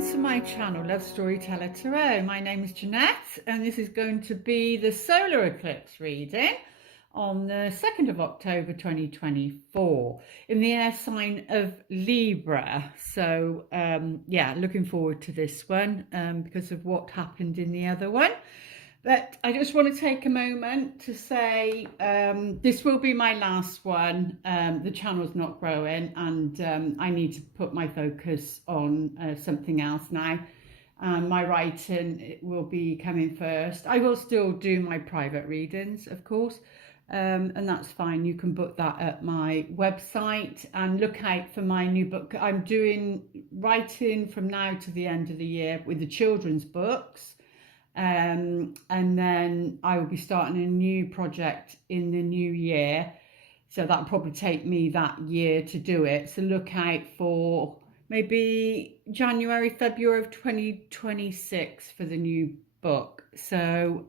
welcome to my channel, Love Storyteller Tarot. My name is Jeanette and this is going to be the solar eclipse reading on the 2nd of October 2024 in the air sign of Libra. So yeah, looking forward to this one because of what happened in the other one. But I just want to take a moment to say this will be my last one. The channel's not growing and I need to put my focus on something else now. My writing will be coming first. I will still do my private readings, of course, and that's fine. You can book that at my website and look out for my new book. I'm doing writing from now to the end of the year with the children's books. And then I will be starting a new project in the new year, so that'll probably take me that year to do it. So look out for maybe January, February of 2026 for the new book, so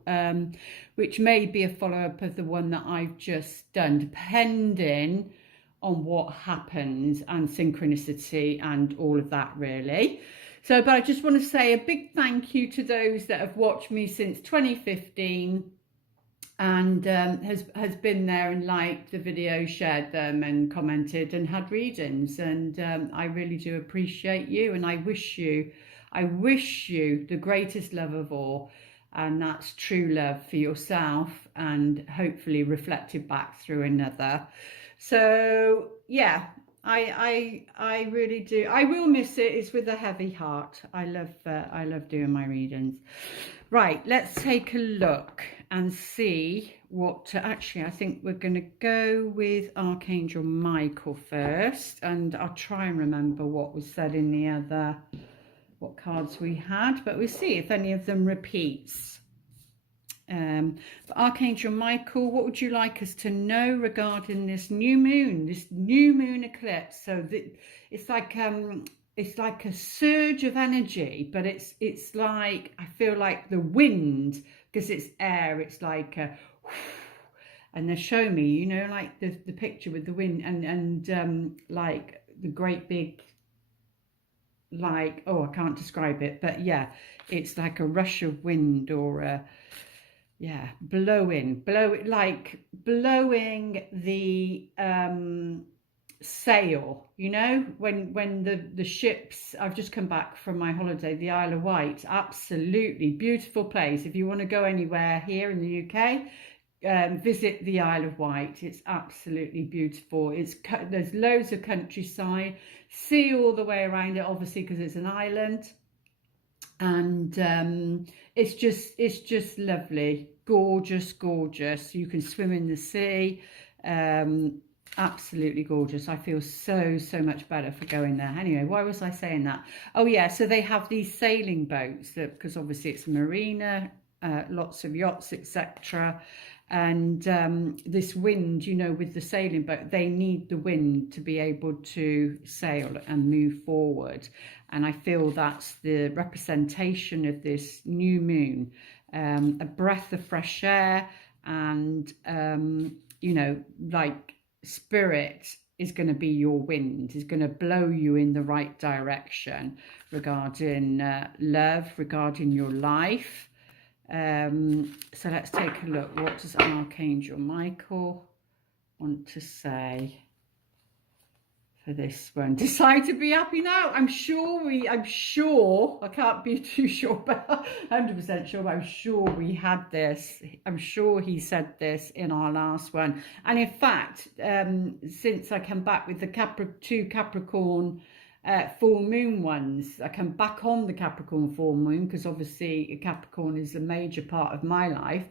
which may be a follow-up of the one that I've just done, depending on what happens and synchronicity and all of that, really. So, but I just want to say a big thank you to those that have watched me since 2015 and has been there and liked the videos, shared them and commented and had readings. And I really do appreciate you, and I wish you the greatest love of all, and that's true love for yourself and hopefully reflected back through another. So yeah, I really do. I will miss it. It's with a heavy heart. I love doing my readings. Right, let's take a look and see what actually I think we're going to go with Archangel Michael first, and I'll try and remember what was said in the other, what cards we had, but we'll see if any of them repeats. For Archangel Michael, what would you like us to know regarding this new moon eclipse? So it's like a surge of energy, but it's like, I feel like the wind, because it's air, it's like a, and they're showing me, you know, like the picture with the wind and like the great big, like, oh, I can't describe it, but yeah, it's like a rush of wind or a, yeah, blowing the sail, you know, when the ships, I've just come back from my holiday, the Isle of Wight, absolutely beautiful place. If you want to go anywhere here in the UK, visit the Isle of Wight. It's absolutely beautiful. There's loads of countryside, sea all the way around it, obviously, because it's an island. And it's just lovely, gorgeous. You can swim in the sea, absolutely gorgeous. I feel so much better for going there. Anyway, why was I saying that? Oh yeah, so they have these sailing boats because obviously it's a marina, lots of yachts, etc. And this wind, you know, with the sailing boat, they need the wind to be able to sail and move forward. And I feel that's the representation of this new moon, a breath of fresh air, and, you know, like spirit is going to be your wind, is going to blow you in the right direction regarding love, regarding your life. So let's take a look. What does Archangel Michael want to say for this one? Decide to be happy now. I'm sure, I can't be too sure, but 100% sure, but I'm sure we had this. I'm sure he said this in our last one. And in fact, since I come back with the two Capricorn full moon ones, I come back on the Capricorn full moon because obviously Capricorn is a major part of my life.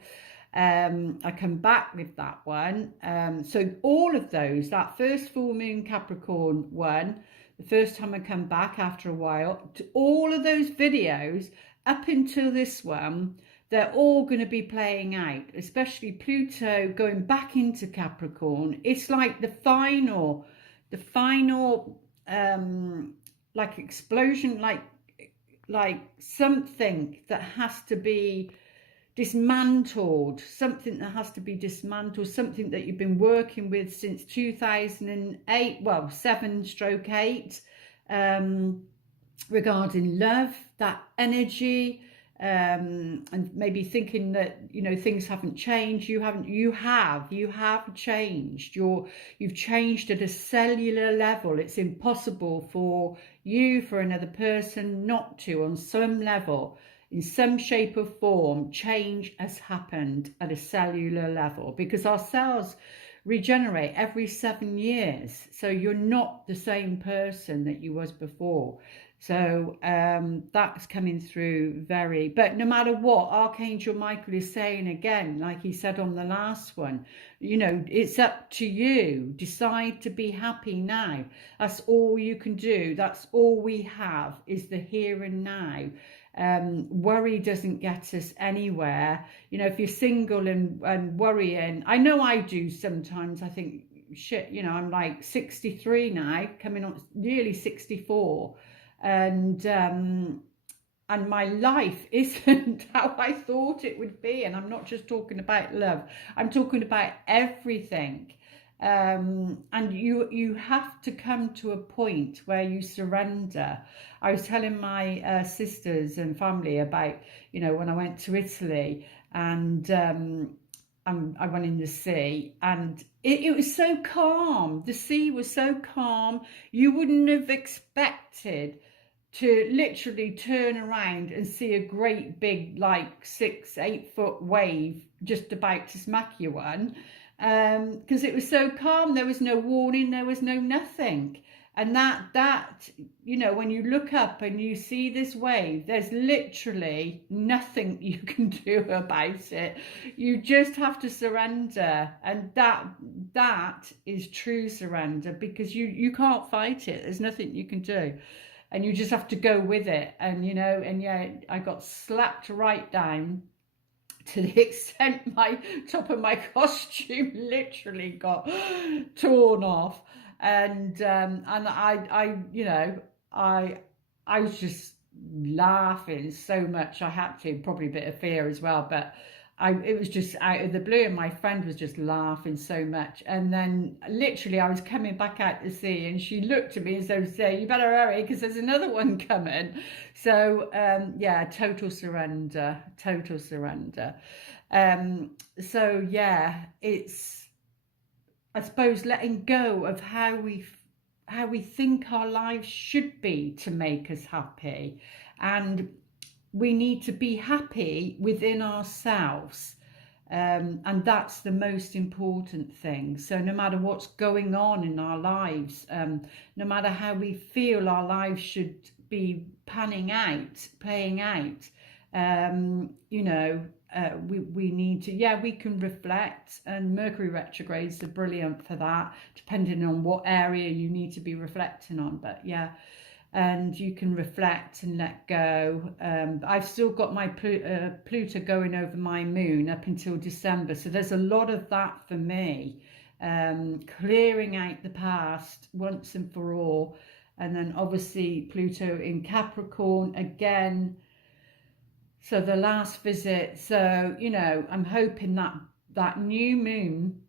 I come back with that one. So all of those, that first full moon Capricorn one, the first time I come back after a while, to all of those videos up until this one, they're all going to be playing out, especially Pluto going back into Capricorn. It's like the final like explosion, like something that has to be dismantled, something that you've been working with since 2008, well, 7/8, regarding love, that energy, and maybe thinking that, you know, things haven't changed. You haven't. You have changed. You've changed at a cellular level. It's impossible for you, for another person, not to, on some level, in some shape or form. Change has happened at a cellular level, because our cells regenerate every 7 years. So you're not the same person that you was before. So that's coming through very, but no matter what, Archangel Michael is saying again, like he said on the last one, you know, it's up to you. Decide to be happy now. That's all you can do. That's all we have, is the here and now. Worry doesn't get us anywhere. You know, if you're single and worrying, I know I do sometimes. I think, shit, you know, I'm like 63 now, coming on nearly 64. And my life isn't how I thought it would be. And I'm not just talking about love, I'm talking about everything. And you have to come to a point where you surrender. I was telling my sisters and family about, you know, when I went to Italy, and I went in the sea, and it was so calm. The sea was so calm. You wouldn't have expected to literally turn around and see a great big, like 6-8 foot wave just about to smack you one, because it was so calm. There was no warning, there was no nothing. And that you know, when you look up and you see this wave, there's literally nothing you can do about it. You just have to surrender. And that is true surrender, because you can't fight it. There's nothing you can do, and you just have to go with it. And you know, and yeah, I got slapped right down, to the extent my top of my costume literally got torn off. And I you know, I was just laughing so much. I had to, probably a bit of fear as well, but it was just out of the blue, and my friend was just laughing so much. And then literally I was coming back out to sea, and she looked at me as though to say, you better hurry, because there's another one coming. So yeah, total surrender, total surrender. So yeah, it's, I suppose, letting go of how we think our lives should be to make us happy. And we need to be happy within ourselves, and that's the most important thing. So no matter what's going on in our lives, no matter how we feel our lives should be panning out, playing out, you know, we need to, yeah, we can reflect, and Mercury retrogrades are brilliant for that, depending on what area you need to be reflecting on. But yeah, and you can reflect and let go. I've still got my Pluto going over my moon up until December, so there's a lot of that for me, clearing out the past once and for all. And then obviously Pluto in Capricorn again, so the last visit. So, you know, I'm hoping that new moon,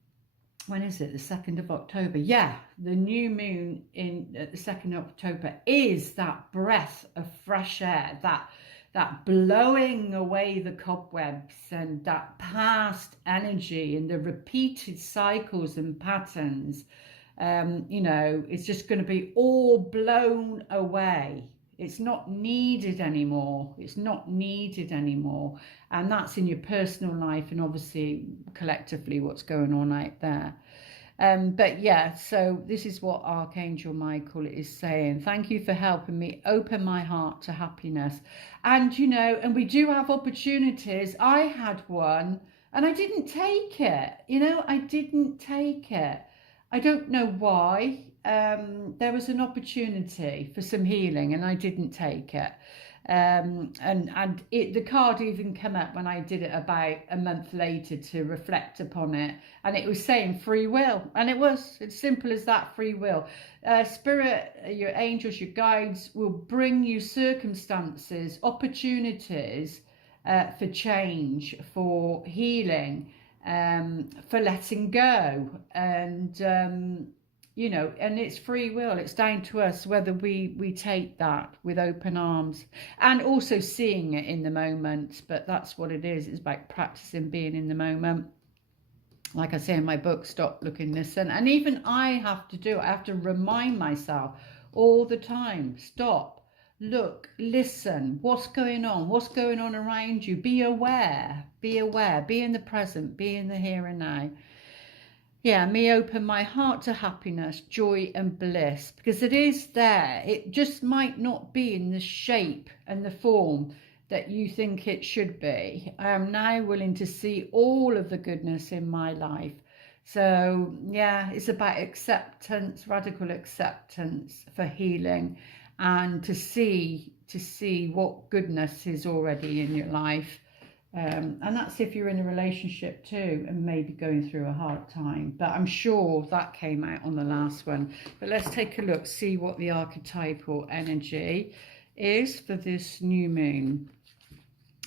when is it, the 2nd of October? Yeah, the new moon in the 2nd of October is that breath of fresh air, that blowing away the cobwebs and that past energy and the repeated cycles and patterns. You know, it's just going to be all blown away. It's not needed anymore. It's not needed anymore. And that's in your personal life, and obviously collectively what's going on out there. But yeah, so this is what Archangel Michael is saying. Thank you for helping me open my heart to happiness. And, you know, and we do have opportunities. I had one and I didn't take it. You know, I didn't take it. I don't know why. There was an opportunity for some healing and I didn't take it. And the card even came up when I did it about a month later to reflect upon it, and it was saying free will, and it was, it's simple as that, free will. Spirit, your angels, your guides will bring you circumstances, opportunities for change, for healing, for letting go. And you know, and it's free will. It's down to us whether we take that with open arms, and also seeing it in the moment. But that's what it is. It's about practicing being in the moment. Like I say in my book, Stop, Look and Listen. And even I have to do it. I have to remind myself all the time, stop, look, listen, what's going on? What's going on around you? Be aware, be in the present, be in the here and now. Yeah, me open my heart to happiness, joy and bliss, because it is there. It just might not be in the shape and the form that you think it should be. I am now willing to see all of the goodness in my life. So yeah, it's about acceptance, radical acceptance for healing, and to see what goodness is already in your life. And that's if you're in a relationship too and maybe going through a hard time. But I'm sure that came out on the last one. But let's take a look, see what the archetypal energy is for this new moon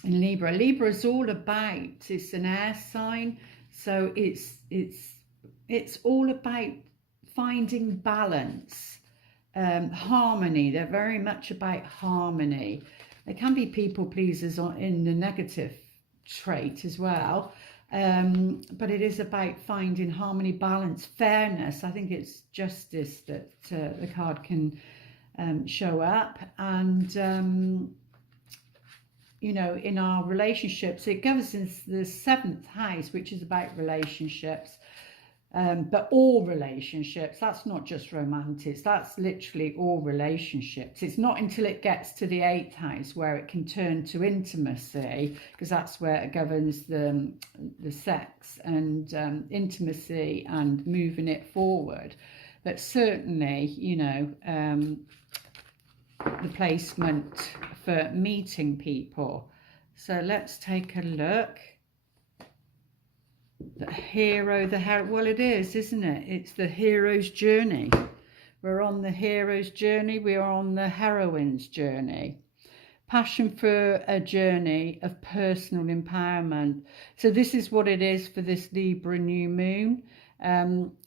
in Libra. Libra is all about, it's an air sign, so it's all about finding balance, harmony. They're very much about harmony. They can be people pleasers in the negative trait as well, but it is about finding harmony, balance, fairness. I think it's justice that the card can show up. And you know, in our relationships, it goes into the 7th house, which is about relationships. But all relationships, that's not just romantics, that's literally all relationships. It's not until it gets to the 8th house where it can turn to intimacy, because that's where it governs the sex and intimacy and moving it forward. But certainly, you know, the placement for meeting people. So let's take a look. The hero, well, it is, isn't it? It's the hero's journey. We're on the hero's journey. We are on the heroine's journey. Passion for a journey of personal empowerment. So this is what it is for this Libra new moon.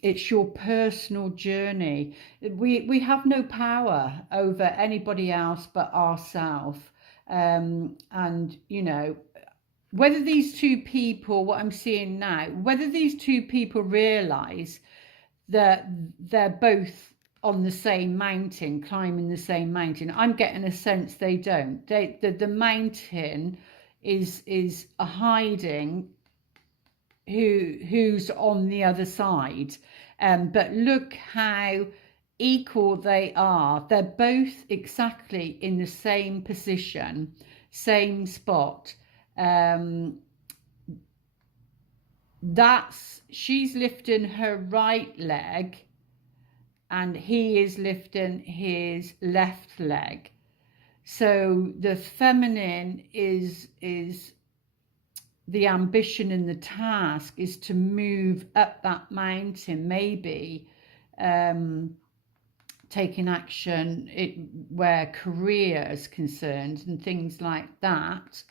It's your personal journey. We have no power over anybody else but ourselves. And, you know, whether these two people, what I'm seeing now, whether these two people realise that they're both on the same mountain, climbing the same mountain, I'm getting a sense they don't. The mountain is a hiding who's on the other side. But look how equal they are. They're both exactly in the same position, same spot. She's lifting her right leg and he is lifting his left leg. So the feminine is the ambition and the task is to move up that mountain, maybe taking action where career is concerned and things like that.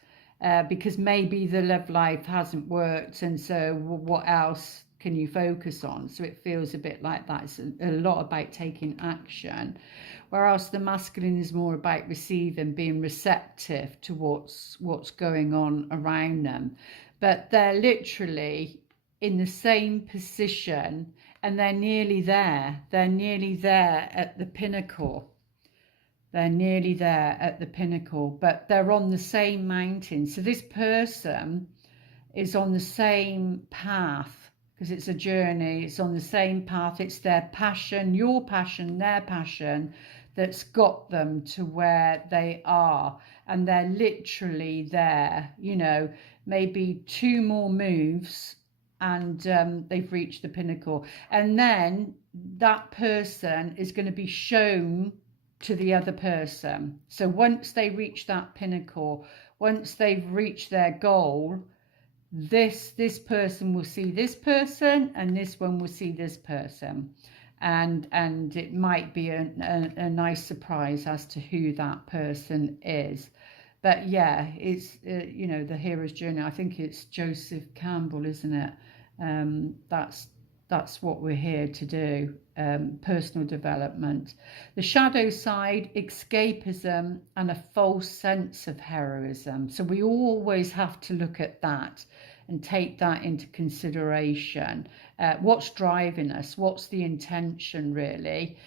Because maybe the love life hasn't worked, and so what else can you focus on? So it feels a bit like that. It's a lot about taking action, whereas the masculine is more about receiving, being receptive to what's going on around them. But they're literally in the same position, and they're nearly there. They're nearly there at the pinnacle. They're nearly there at the pinnacle, but they're on the same mountain. So this person is on the same path, because it's a journey. It's on the same path. It's their passion, your passion, their passion, that's got them to where they are. And they're literally there, you know, maybe 2 more moves and they've reached the pinnacle. And then that person is going to be shown to the other person. So once they reach that pinnacle, once they've reached their goal, this person will see this person, and this one will see this person, and it might be a nice surprise as to who that person is. But yeah, it's the hero's journey. I think it's Joseph Campbell, isn't it? That's that's what we're here to do, personal development. The shadow side, escapism and a false sense of heroism. So we always have to look at that and take that into consideration. What's driving us? What's the intention really?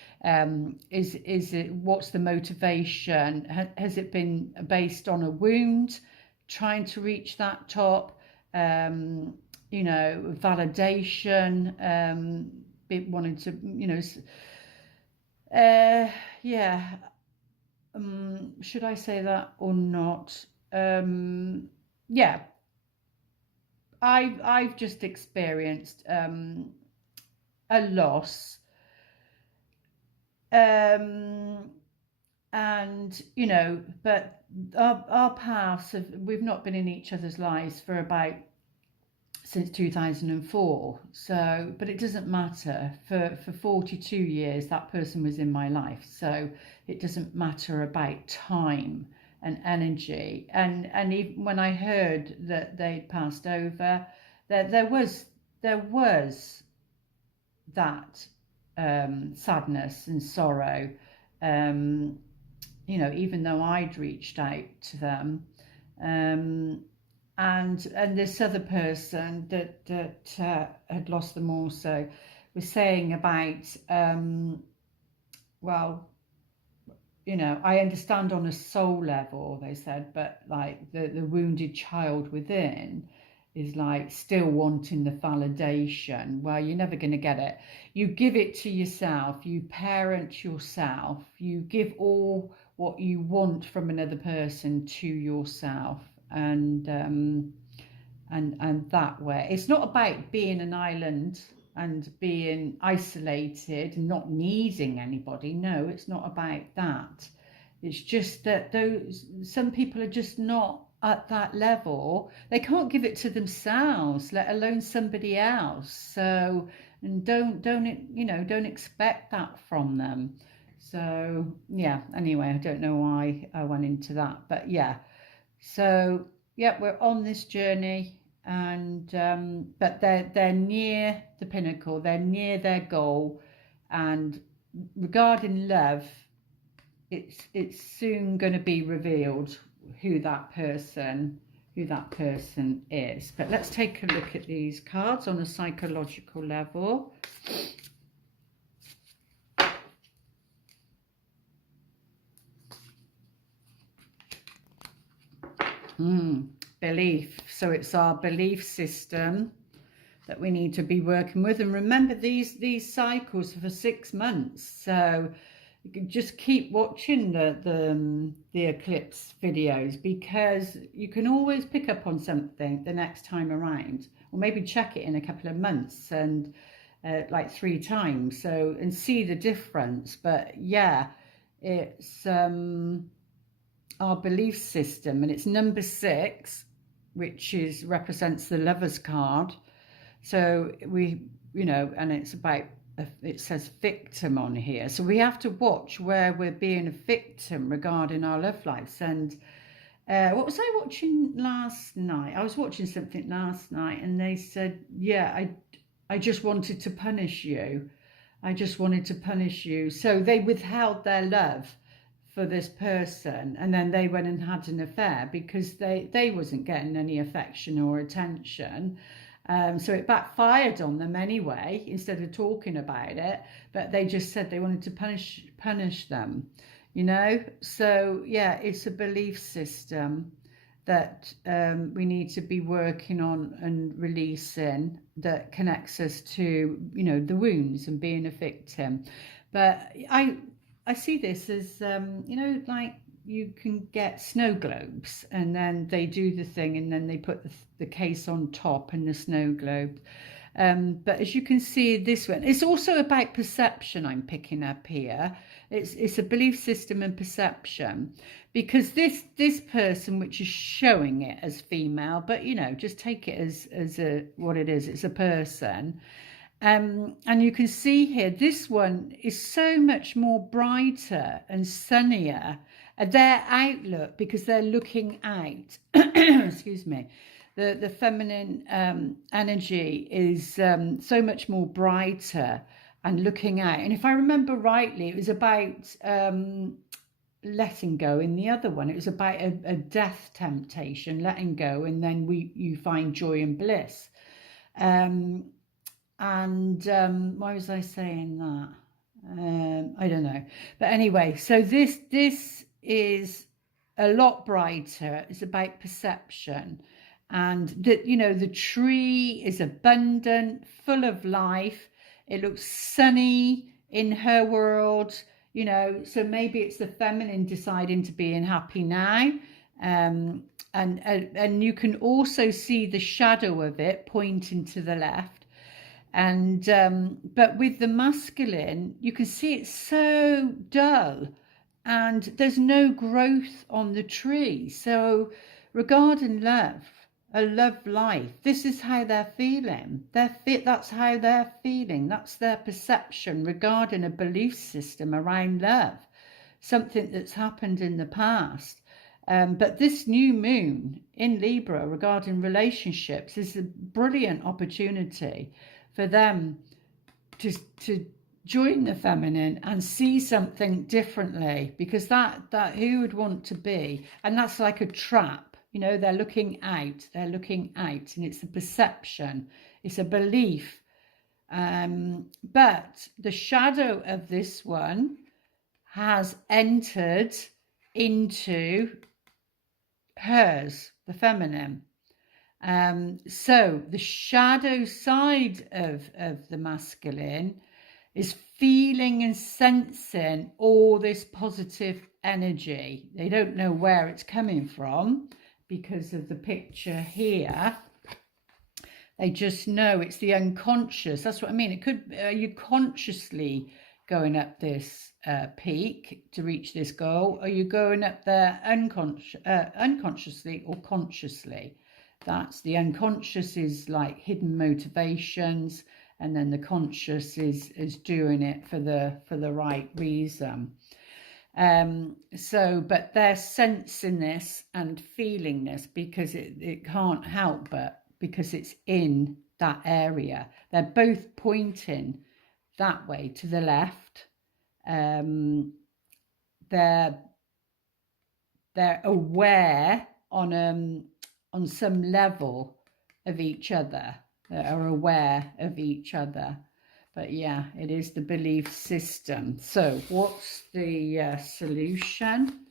Is it, what's the motivation? Has it been based on a wound, trying to reach that top? You know, validation, wanting to, you know, yeah, should I say that or not? Yeah, I've just experienced a loss, and you know, but our paths have, we've not been in each other's lives for about since 2004, so, but it doesn't matter. For 42 years that person was in my life, so it doesn't matter about time and energy. And even when I heard that they passed over, there was that sadness and sorrow, you know, even though I'd reached out to them. And this other person that had lost them also was saying about, well, you know, I understand on a soul level, they said, but like the wounded child within is like still wanting the validation. Well, you're never going to get it. You give it to yourself, you parent yourself, you give all what you want from another person to yourself. And that way, it's not about being an island and being isolated and not needing anybody. No, it's not about that. It's just that some people are just not at that level. They can't give it to themselves, let alone somebody else. So, and don't expect that from them. So yeah, anyway, I don't know why I went into that, but yeah. So yeah, we're on this journey, and but they're near the pinnacle, they're near their goal. And regarding love, it's soon going to be revealed who that person is. But let's take a look at these cards on a psychological level. Belief. So it's our belief system that we need to be working with. And remember, these cycles are for 6 months. So you can just keep watching the eclipse videos, because you can always pick up on something the next time around, or maybe check it in a couple of months and like 3 times, so, and see the difference. But yeah, it's our belief system, and it's number 6, which represents the Lover's card. So we, you know, and it's about, it says victim on here, so we have to watch where we're being a victim regarding our love lives. And what was I watching last night? I was watching something last night, and they said, yeah, I just wanted to punish you. I just wanted to punish you. So they withheld their love for this person, and then they went and had an affair because they wasn't getting any affection or attention. So it backfired on them anyway, instead of talking about it. But they just said they wanted to punish them, you know. So yeah, it's a belief system that we need to be working on and releasing, that connects us to, you know, the wounds and being a victim. But I see this as, you know, like you can get snow globes, and then they do the thing, and then they put the case on top and the snow globe. But as you can see, this one, it's also about perception. I'm picking up here. It's a belief system and perception, because this person, which is showing it as female, but you know, just take it as what it is. It's a person. And you can see here, this one is so much more brighter and sunnier. Their outlook, because they're looking out, excuse me, the feminine energy is so much more brighter and looking out. And if I remember rightly, it was about letting go in the other one. It was about a death temptation, letting go, and then you find joy and bliss. Why was I saying that? I don't know. But anyway, so this is a lot brighter. It's about perception. And the tree is abundant, full of life. It looks sunny in her world, so maybe it's the feminine deciding to be happy now. And you can also see the shadow of it pointing to the left. And but with the masculine, you can see it's so dull and there's no growth on the tree. So regarding love, a love life, this is how they're feeling. That's how they're feeling. That's their perception regarding a belief system around love, something that's happened in the past. But this new moon in Libra regarding relationships is a brilliant opportunity for them to join the feminine and see something differently, because that who would want to be, and that's like a trap. They're looking out, and it's a perception, it's a belief. But the shadow of this one has entered into hers, the feminine. So the shadow side of the masculine is feeling and sensing all this positive energy. They don't know where it's coming from because of the picture here. They just know it's the unconscious. That's what I mean. It could, are you consciously going up this peak to reach this goal? Are you going up there unconsciously or consciously? That's the unconscious is like hidden motivations, and then the conscious is doing it for the right reason. But they're sensing this and feeling this because it can't help but, because it's in that area. They're both pointing that way to the left. They're aware on some level of each other. They are aware of each other. But yeah, it is the belief system. So what's the solution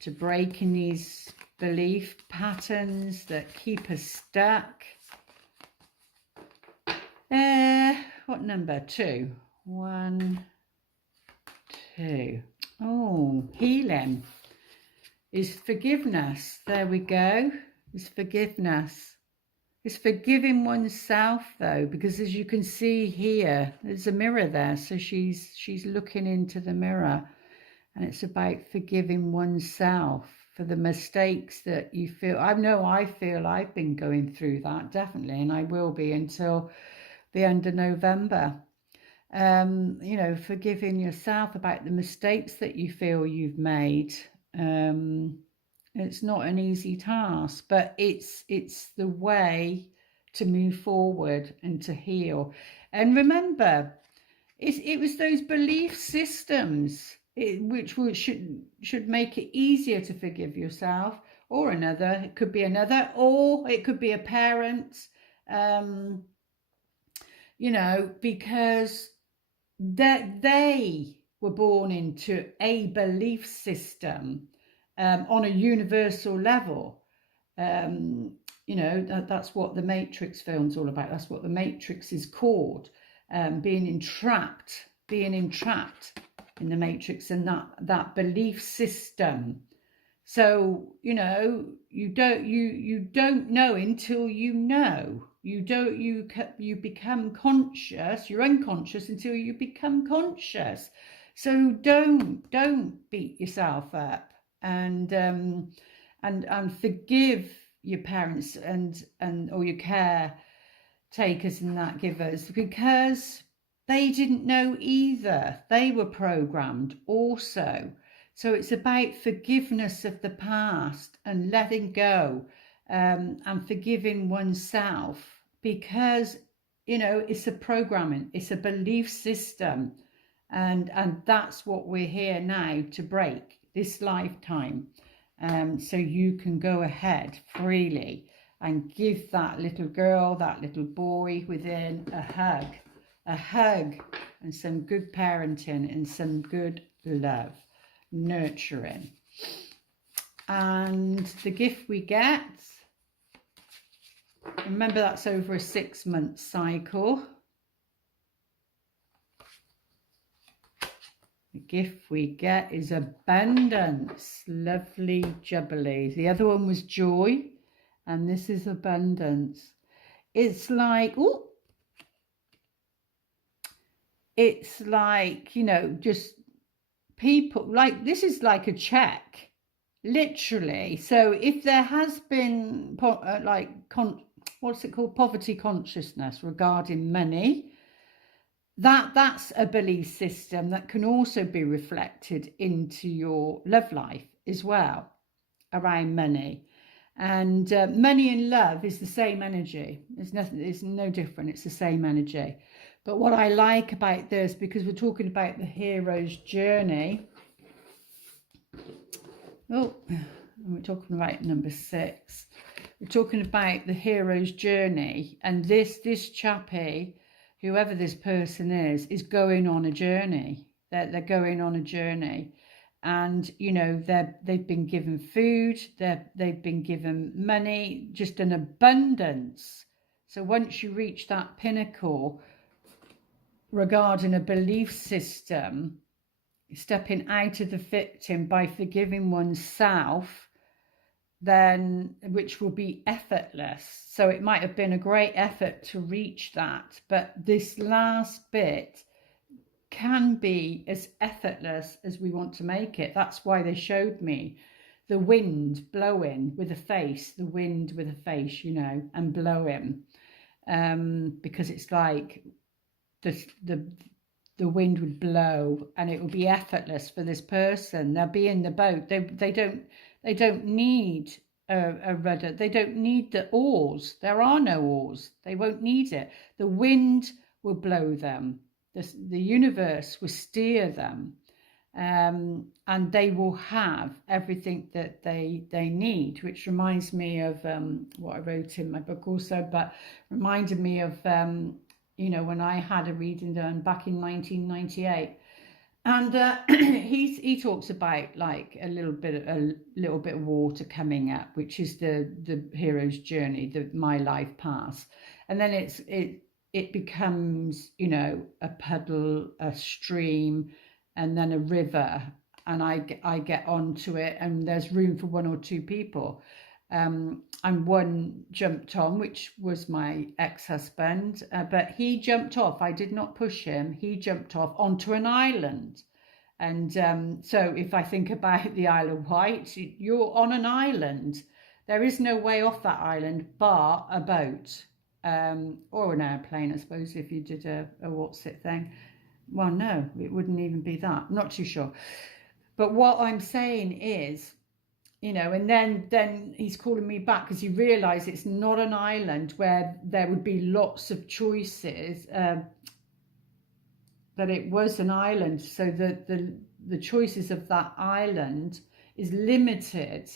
to breaking these belief patterns that keep us stuck? What number? 2. 1, 2. Oh, healing is forgiveness. There we go. It's forgiveness. It's forgiving oneself, though, because as you can see here, there's a mirror there. So she's looking into the mirror, and it's about forgiving oneself for the mistakes that you feel. I feel I've been going through that, definitely, and I will be until the end of November. Forgiving yourself about the mistakes that you feel you've made. It's not an easy task, but it's the way to move forward and to heal. And remember, it was those belief systems which should make it easier to forgive yourself or another. It could be another, or it could be a parent. Because that they were born into a belief system. On a universal level, that's what the Matrix film's all about. That's what the Matrix is called, being entrapped in the Matrix and that belief system. So you don't know until you know. You become conscious. You're unconscious until you become conscious. So don't beat yourself up. And forgive your parents and or your caretakers and that givers, because they didn't know either. They were programmed also. So it's about forgiveness of the past and letting go and forgiving oneself, because, you know, it's a programming, it's a belief system, and that's what we're here now to break this lifetime. So you can go ahead freely and give that little girl, that little boy within a hug and some good parenting and some good love, nurturing. And the gift we get, remember that's over a 6-month cycle. The gift we get is abundance, lovely jubilee. The other one was joy, and this is abundance. It's like, ooh, it's like, you know, just people, like, this is like a check, literally. So if there has been what's it called, poverty consciousness regarding money, that's a belief system that can also be reflected into your love life as well, around money. And money and love is the same energy. It's no different. It's the same energy. But what I like about this, because we're talking about the hero's journey. Oh, we're talking about number 6. We're talking about the hero's journey, and this chappie, whoever this person is going on a journey. They're going on a journey, and you know, they've been given food, they've been given money, just an abundance. So once you reach that pinnacle regarding a belief system, stepping out of the victim by forgiving oneself, then, which will be effortless. So it might have been a great effort to reach that, but this last bit can be as effortless as we want to make it. That's why they showed me the wind blowing with a face, the wind with a face, you know, and blowing, because it's like the wind would blow and it would be effortless for this person. They'll be in the boat. They don't need a rudder. They don't need the oars. There are no oars. They won't need it. The wind will blow them. The universe will steer them, and they will have everything that they need, which reminds me of what I wrote in my book also, but reminded me of you know, when I had a reading done back in 1998, and he talks about like a little bit of water coming up, which is the hero's journey, my life path, and then it becomes, you know, a puddle, a stream, and then a river, and I get onto it, and there's room for 1 or 2 people. And one jumped on, which was my ex-husband, but he jumped off. I did not push him. He jumped off onto an island. And so if I think about the Isle of Wight, you're on an island. There is no way off that island bar a boat, or an airplane, I suppose, if you did a what's it thing. Well, no, it wouldn't even be that. I'm not too sure. But what I'm saying is, you know, and then he's calling me back because he realised it's not an island where there would be lots of choices, but it was an island. So the choices of that island is limited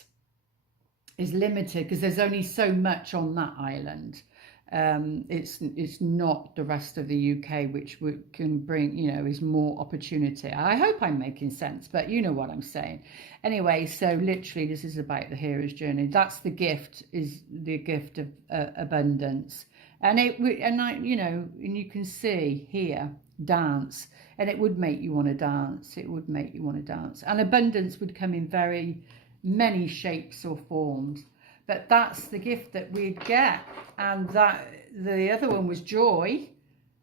because there's only so much on that island. It's not the rest of the UK, which can bring, you know, is more opportunity. I hope I'm making sense, but you know what I'm saying. Anyway, so literally this is about the hero's journey. That's the gift, is the gift of abundance. And you know, and you can see here, dance, and it would make you want to dance. It would make you want to dance. And abundance would come in very many shapes or forms. But that's the gift that we'd get. And that the other one was joy,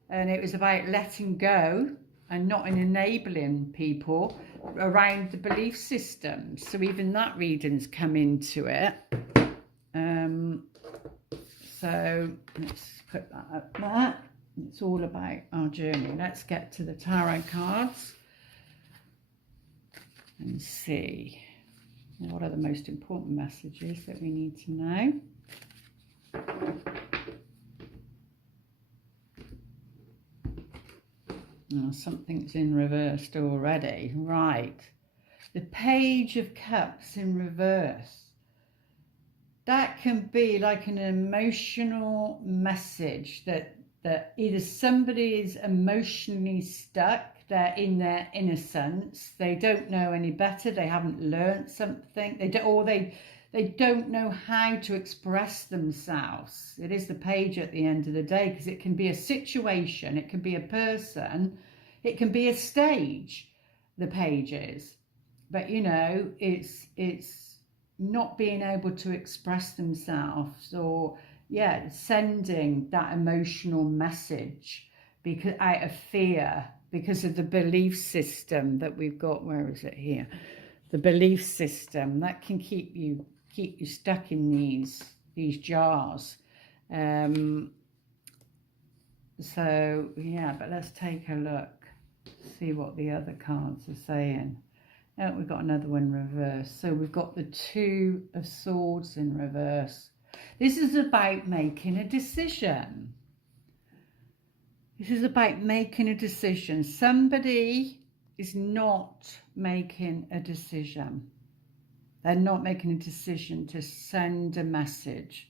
and it was about letting go and not enabling people around the belief system. So even that reading's come into it. So let's put that up there. It's all about our journey. Let's get to the tarot cards and see what are the most important messages that we need to know. Oh, something's in reversed already. Right. The Page of Cups in reverse. That can be like an emotional message that either somebody is emotionally stuck, they're in their innocence, they don't know any better, they haven't learned something, they don't know how to express themselves. It is the page at the end of the day, because it can be a situation, it can be a person, it can be a stage, the page is. But you know, it's not being able to express themselves, or sending that emotional message because out of fear, because of the belief system that we've got. Where is it here? The belief system that can keep you stuck in these jars. So yeah, but let's take a look, see what the other cards are saying. Oh, we've got another one reversed. So we've got the Two of Swords in reverse. This is about making a decision. This is about making a decision. Somebody is not making a decision. They're not making a decision to send a message.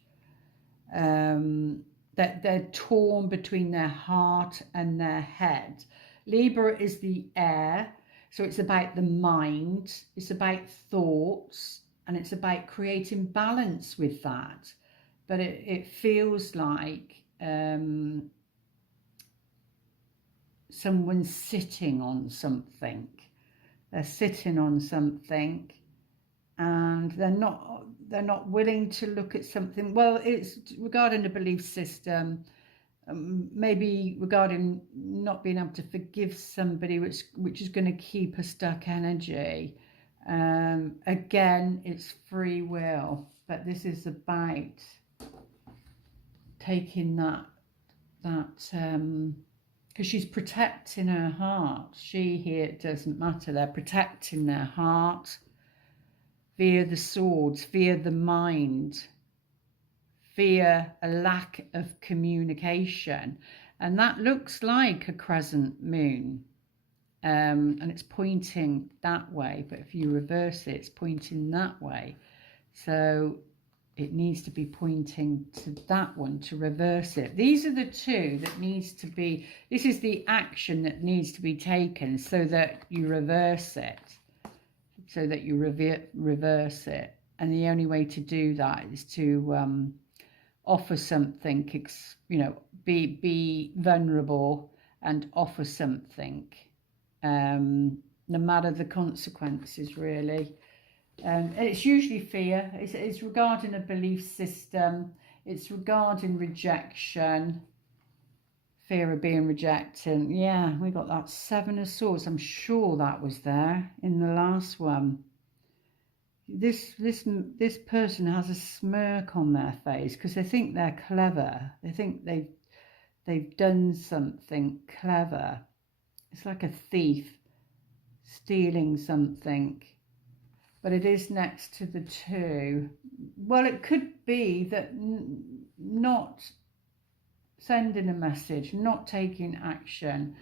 That they're torn between their heart and their head. Libra is the air. So it's about the mind, it's about thoughts, and it's about creating balance with that. But it feels like someone's sitting on something. They're sitting on something, and they're not willing to look at something. Well, it's regarding a belief system. Maybe regarding not being able to forgive somebody, which is going to keep a stuck energy. Again, it's free will, but this is about taking that because she's protecting her heart. She here, it doesn't matter. They're protecting their heart via the swords, via the mind, via a lack of communication. And that looks like a crescent moon, and it's pointing that way, but if you reverse it, it's pointing that way. So it needs to be pointing to that one to reverse it. These are the two that needs to be, this is the action that needs to be taken so that you reverse it, so that you reverse it. And the only way to do that is to offer something, you know, be vulnerable and offer something, no matter the consequences, really. It's usually fear. It's regarding a belief system. It's regarding rejection, fear of being rejected. Yeah, we got that Seven of Swords. I'm sure that was there in the last one. This person has a smirk on their face because they think they're clever. They think they've done something clever. It's like a thief stealing something, but it is next to the two. Well, it could be that not sending a message, not taking action,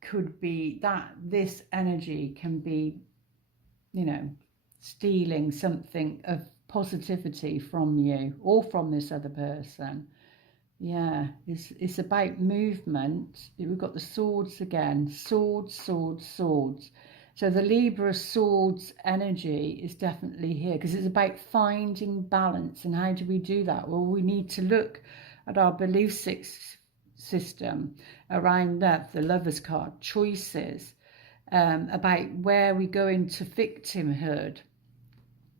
could be that this energy can be, you know, stealing something of positivity from you or from this other person. Yeah, it's about movement. We've got the swords again. Swords, swords, swords. So the Libra swords energy is definitely here because it's about finding balance. And how do we do that? Well, we need to look at our belief system around that, the Lover's card, choices, about where we go into victimhood.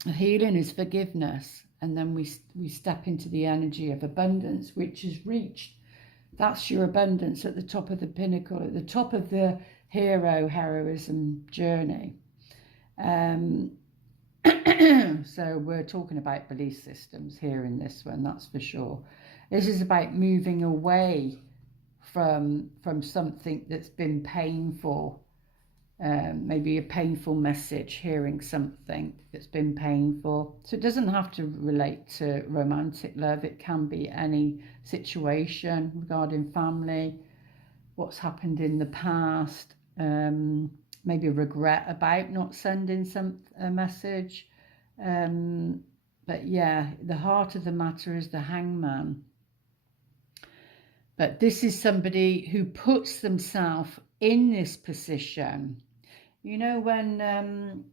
Healing is forgiveness, and then we step into the energy of abundance, which is reached. That's your abundance at the top of the pinnacle, at the top of the heroism journey. So we're talking about belief systems here in this one, that's for sure. This is about moving away from something that's been painful, maybe a painful message, hearing something that's been painful. So it doesn't have to relate to romantic love. It can be any situation regarding family, what's happened in the past, maybe regret about not sending a message. But yeah, the heart of the matter is the Hangman. But this is somebody who puts themselves in this position. You know, when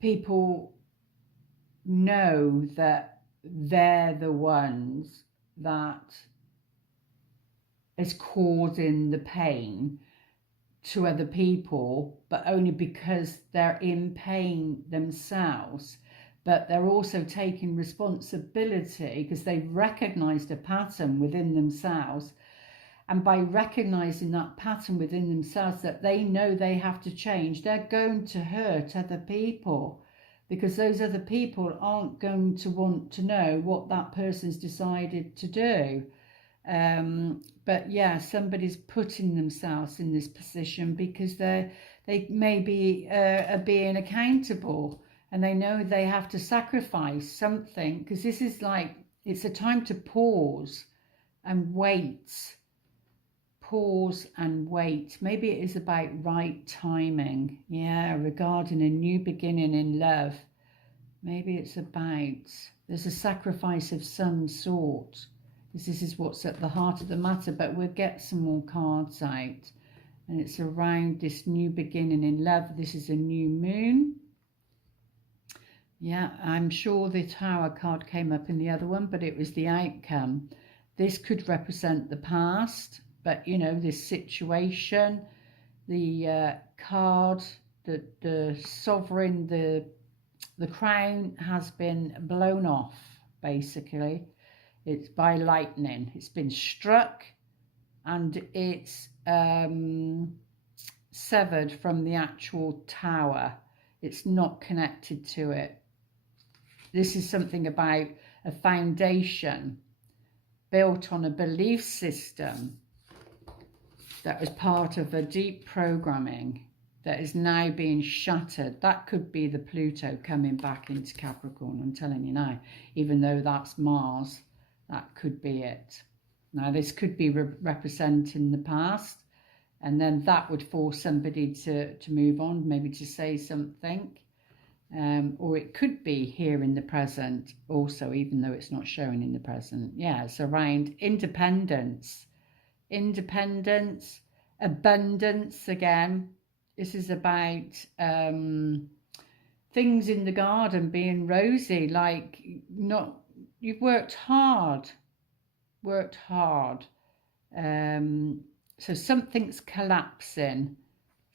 people know that they're the ones that is causing the pain to other people, but only because they're in pain themselves, but they're also taking responsibility because they've recognized a pattern within themselves. And by recognizing that pattern within themselves that they know they have to change, they're going to hurt other people, because those other people aren't going to want to know what that person's decided to do. But yeah, somebody's putting themselves in this position because they maybe are being accountable, and they know they have to sacrifice something, because this is like, it's a time to pause and wait. Pause and wait. Maybe it is about right timing. Yeah, regarding a new beginning in love. Maybe it's about, there's a sacrifice of some sort. This is what's at the heart of the matter, but we'll get some more cards out. And it's around this new beginning in love. This is a new moon. Yeah, I'm sure the Tower card came up in the other one, but it was the outcome. This could represent the past, but you know, this situation, the card, the sovereign, the crown has been blown off, basically. It's by lightning. It's been struck, and it's severed from the actual tower. It's not connected to it. This is something about a foundation built on a belief system that was part of a deep programming that is now being shattered. That could be the Pluto coming back into Capricorn, I'm telling you now. Even though that's Mars, that could be it. Now, this could be representing the past, and then that would force somebody to move on, maybe to say something. Or it could be here in the present also, even though it's not showing in the present. Yeah, it's around independence. Independence, abundance again. This is about things in the garden being rosy, like you've worked hard. So something's collapsing.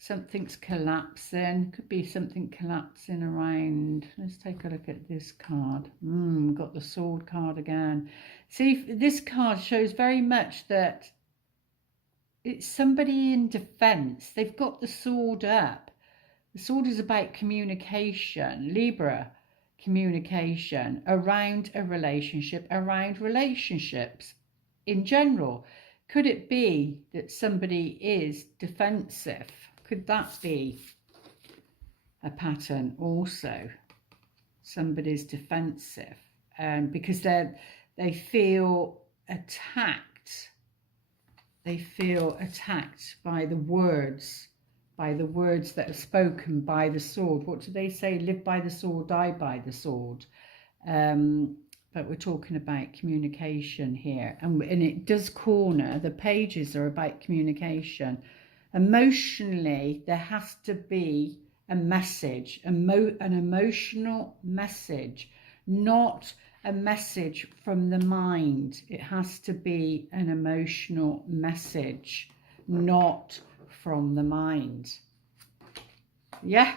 Something's collapsing. Could be something collapsing around. Let's take a look at this card. We've got the Sword card again. See, this card shows very much that it's somebody in defense. They've got the sword up. The sword is about communication. Libra, communication around a relationship, around relationships in general. Could it be that somebody is defensive? Could that be a pattern also? Somebody's defensive because they feel attacked. They feel attacked by the words that are spoken by the sword. What do they say? Live by the sword, die by the sword. But we're talking about communication here. And it does corner. The pages are about communication. Emotionally, there has to be a message, an emotional message, not a message from the mind. It has to be an emotional message, not from the mind. Yeah,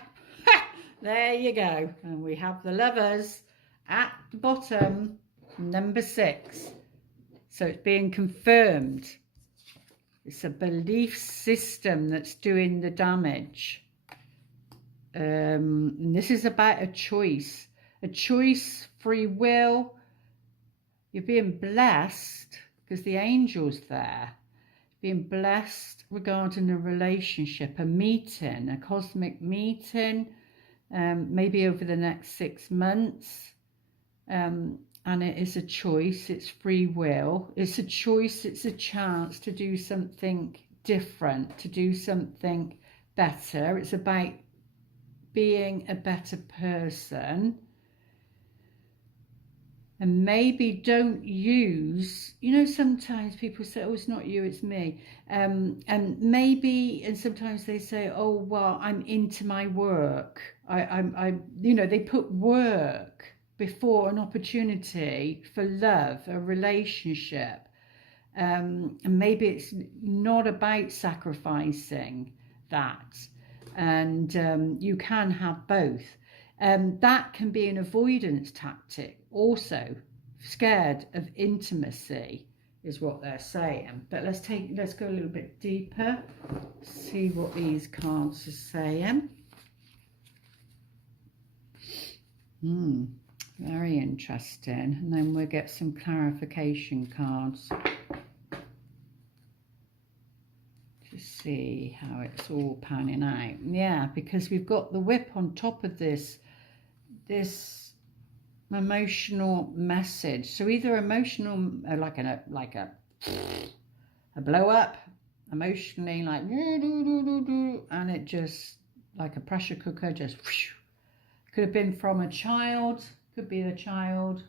there you go. And we have the Lovers at the bottom, number 6. So it's being confirmed. It's a belief system that's doing the damage. And this is about a choice, free will. You're being blessed because the angel's there. being blessed regarding a relationship, a meeting, a cosmic meeting, maybe over the next 6 months. And it is a choice, it's free will, it's a choice, it's a chance to do something different, to do something better. It's about being a better person. And maybe don't use, you know, sometimes people say, oh, it's not you, it's me. And maybe, and sometimes they say, oh, well, I'm into my work. You know, they put work before an opportunity for love, a relationship. And maybe it's not about sacrificing that. And you can have both. That can be an avoidance tactic also. Scared of intimacy is what they're saying. But let's go a little bit deeper, see what these cards are saying. Very interesting. And then we'll get some clarification cards to see how it's all panning out. Yeah, because we've got the whip on top of this emotional message. So either emotional, like a blow up, emotionally, like, and it just like a pressure cooker, just could have been from a child, could be the child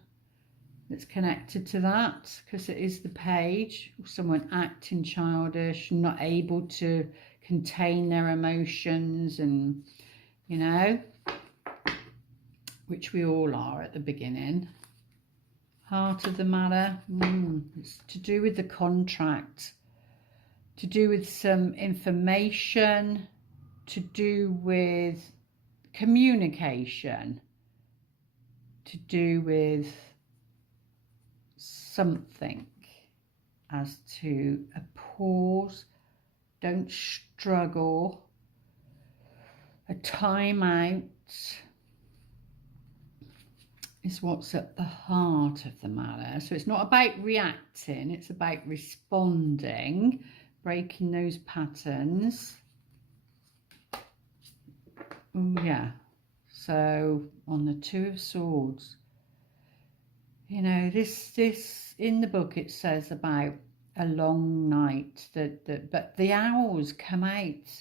that's connected to that, because it is the page, someone acting childish, not able to contain their emotions, and you know, which we all are at the beginning. Heart of the matter, it's to do with the contract, to do with some information, to do with communication, to do with something, as to a pause, don't struggle, a time out is what's at the heart of the matter. So it's not about reacting, it's about responding, breaking those patterns. Yeah, so on the Two of Swords, you know, this in the book it says about a long night, but the owls come out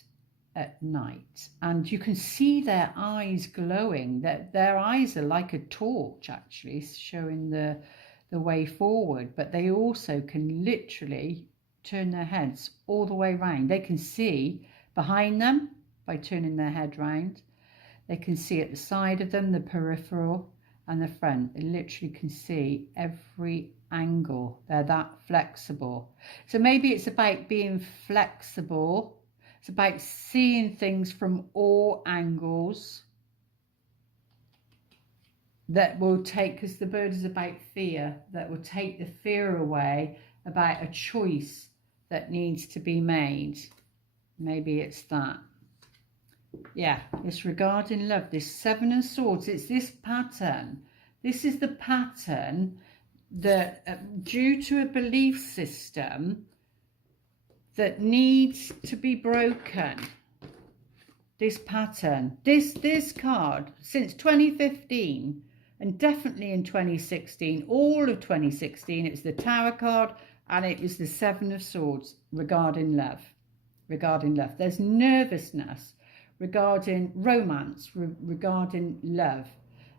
at night and you can see their eyes glowing, that their eyes are like a torch actually, showing the way forward, but they also can literally turn their heads all the way round. They can see behind them by turning their head round. They can see at the side of them, the peripheral and the front. They literally can see every angle. They're that flexible. So maybe it's about being flexible. It's about seeing things from all angles that will take, because the bird is about fear, that will take the fear away about a choice that needs to be made. Maybe it's that. Yeah, it's regarding love. This Seven of Swords, it's this pattern. This is the pattern that due to a belief system that needs to be broken. This pattern, this card, since 2015 and definitely in 2016, all of 2016, it's the Tower card and it was the Seven of Swords regarding love. Regarding love. There's nervousness regarding romance, regarding love.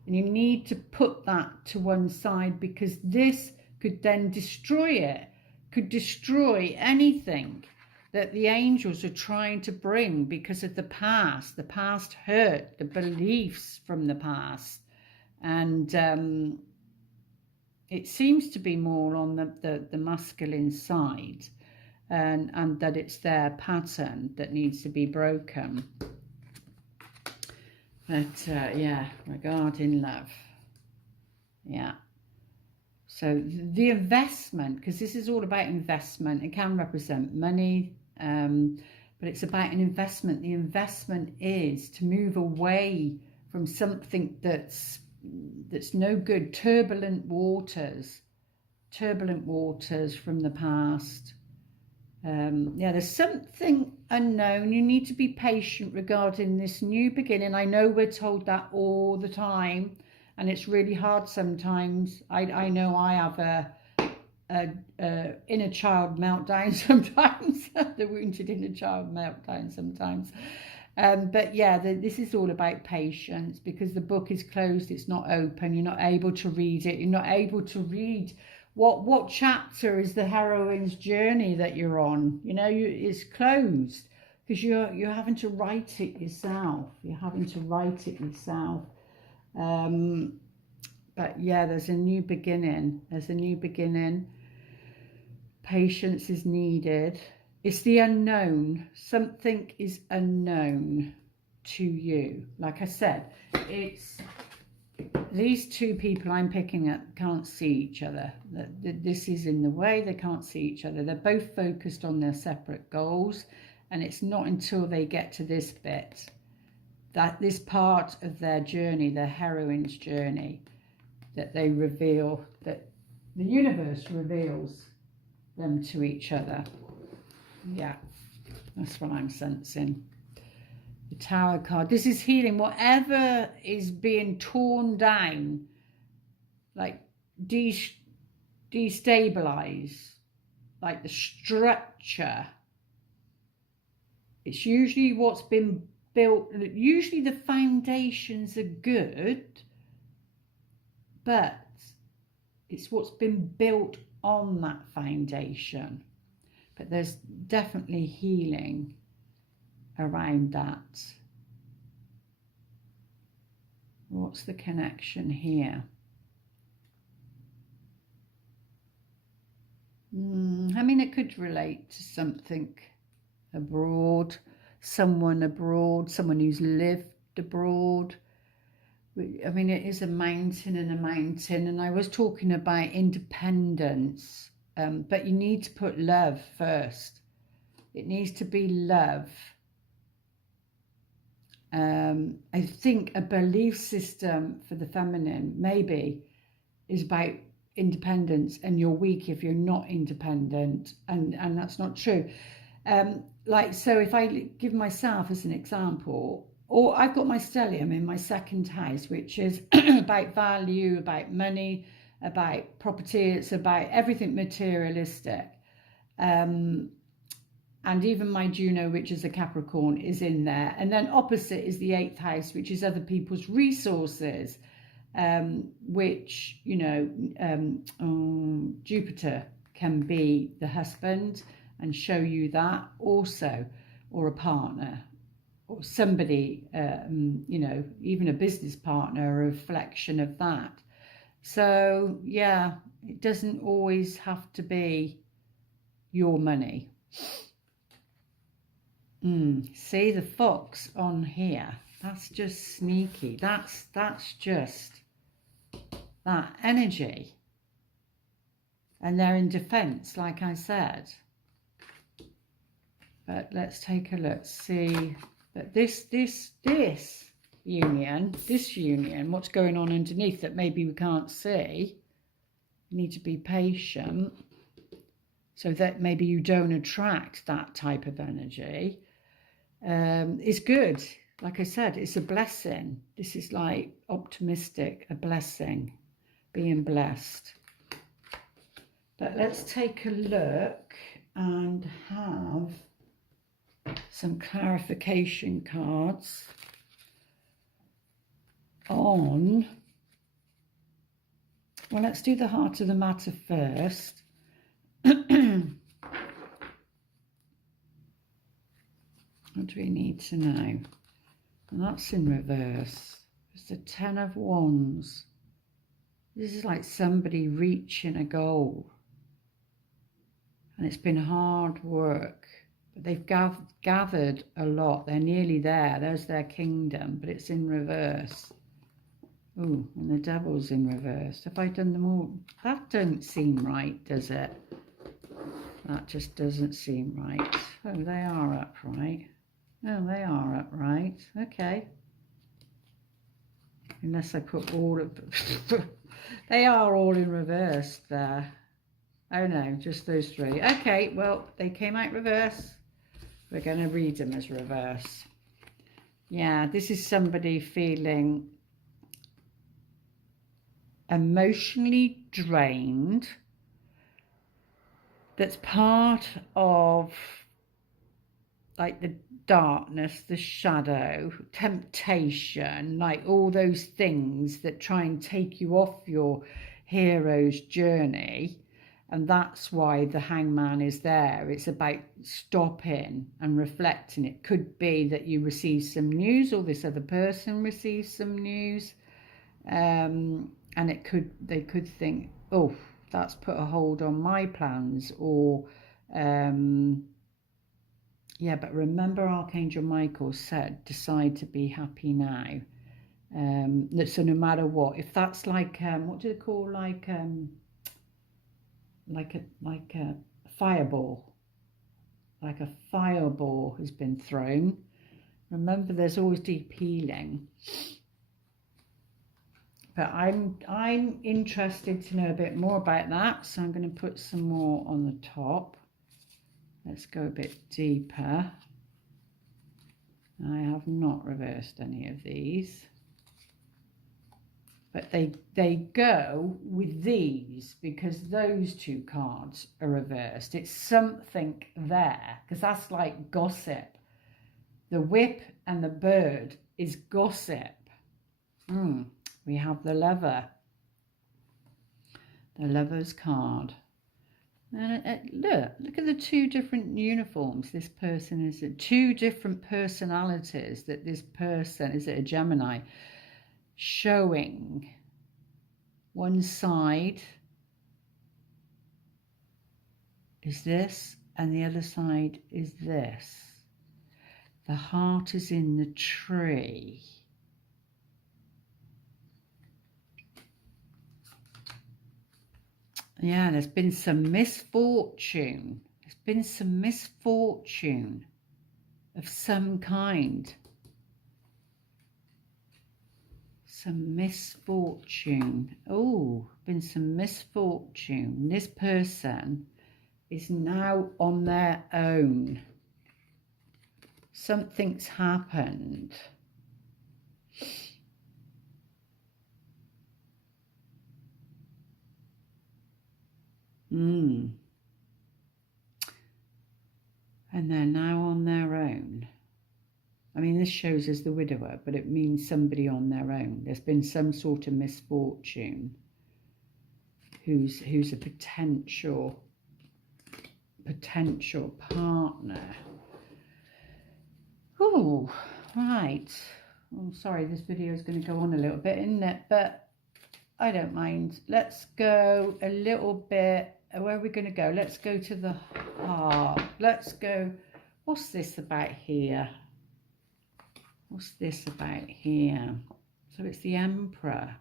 And you need to put that to one side, because this could then destroy it, could destroy anything that the angels are trying to bring because of the past hurt, the beliefs from the past. And it seems to be more on the masculine side, and that it's their pattern that needs to be broken. But yeah, regarding love. Yeah. So the investment, because this is all about investment. It can represent money, but it's about an investment. The investment is to move away from something that's no good. Turbulent waters from the past. Yeah, there's something unknown. You need to be patient regarding this new beginning. I know we're told that all the time, and it's really hard sometimes. I know I have a inner child meltdown sometimes, the wounded inner child meltdown sometimes. But yeah, this is all about patience, because the book is closed, it's not open, you're not able to read it, you're not able to read what chapter is the heroine's journey that you're on. You know, it's closed because you're having to write it yourself. You're having to write it yourself. But yeah, there's a new beginning. There's a new beginning. Patience is needed. It's the unknown. Something is unknown to you. Like I said, it's these two people I'm picking up can't see each other. This is in the way. They can't see each other. They're both focused on their separate goals. And it's not until they get to this bit, that this part of their journey, their heroine's journey, that they reveal, that the universe reveals them to each other. Yeah, that's what I'm sensing. The Tower card. This is healing. Whatever is being torn down, like destabilize, like the structure. It's usually what's been built. Usually the foundations are good, but it's what's been built on that foundation. But there's definitely healing around that. What's the connection here? I mean, it could relate to something abroad, someone who's lived abroad. I mean, it is a mountain and a mountain, and I was talking about independence, but you need to put love first. It needs to be love. I think a belief system for the feminine maybe is about independence, and you're weak if you're not independent, and that's not true. Like, so if I give myself as an example, or I've got my stellium in my second house, which is about value, about money, about property, it's about everything materialistic. And even my Juno, which is a Capricorn, is in there. And then opposite is the 8th house, which is other people's resources, which, you know, Jupiter can be the husband and show you that also, or a partner, or somebody, you know, even a business partner, a reflection of that. So, yeah, it doesn't always have to be your money. See the fox on here, that's just sneaky. That's just that energy, and they're in defense, like I said. But let's take a look, see that this union, what's going on underneath that maybe we can't see. You need to be patient so that maybe you don't attract that type of energy. It's good. Like I said, it's a blessing. This is like optimistic, a blessing, being blessed. But let's take a look and have some clarification cards on, well, let's do the heart of the matter first. What do we need to know? And that's in reverse. It's the 10 of Wands. This is like somebody reaching a goal. And it's been hard work. But they've gathered a lot. They're nearly there. There's their kingdom. But it's in reverse. Oh, and the devil's in reverse. Have I done them all? That don't seem right, does it? That just doesn't seem right. Oh, they are upright. Oh, they are upright. Okay. Unless I put all of them. They are all in reverse there. Oh no, just those three. Okay, well, they came out reverse. We're going to read them as reverse. Yeah, this is somebody feeling emotionally drained. That's part of like the darkness, the shadow, temptation, like all those things that try and take you off your hero's journey. And that's why the hangman is there. It's about stopping and reflecting. It could be that you receive some news, or this other person receives some news, and they could think, oh, that's put a hold on my plans, or yeah, but remember Archangel Michael said, decide to be happy now. So no matter what, if that's like, what do they call, like a fireball, like a fireball has been thrown. Remember, there's always deep healing. But I'm interested to know a bit more about that, so I'm going to put some more on the top. Let's go a bit deeper. I have not reversed any of these, but they go with these because those two cards are reversed. It's something there, because that's like gossip. The whip and the bird is gossip. We have the lover. The lover's card. And look at the two different uniforms. This person is two different personalities that this person, is it a Gemini, showing. One side is this and the other side is this. The heart is in the tree. Yeah, there's been some misfortune. There's been some misfortune of some kind. Some misfortune. Oh, been some misfortune. This person is now on their own. Something's happened. And they're now on their own. I mean, this shows as the widower, but it means somebody on their own. There's been some sort of misfortune. Who's a potential partner. Oh, right. Oh, sorry, this video is going to go on a little bit, isn't it? But I don't mind. Let's go a little bit. Where are we going to go? Let's go to the heart. Let's go. What's this about here? What's this about here? So it's the Emperor.